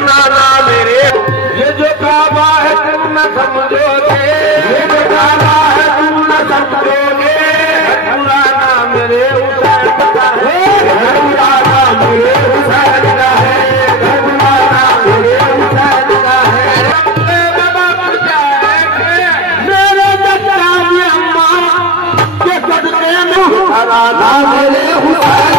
नाना मेरे, ये जो काबा है तुम न समझोगे, ये जो काबा है तुम न समझोगे, पुराना मेरे हुसैन का है, पुराना मेरे हुसैन का है, पुराना मेरे हुसैन का है। मेरे जच्चा भी अम्मा के सदके में पुराना मेरे हुसैन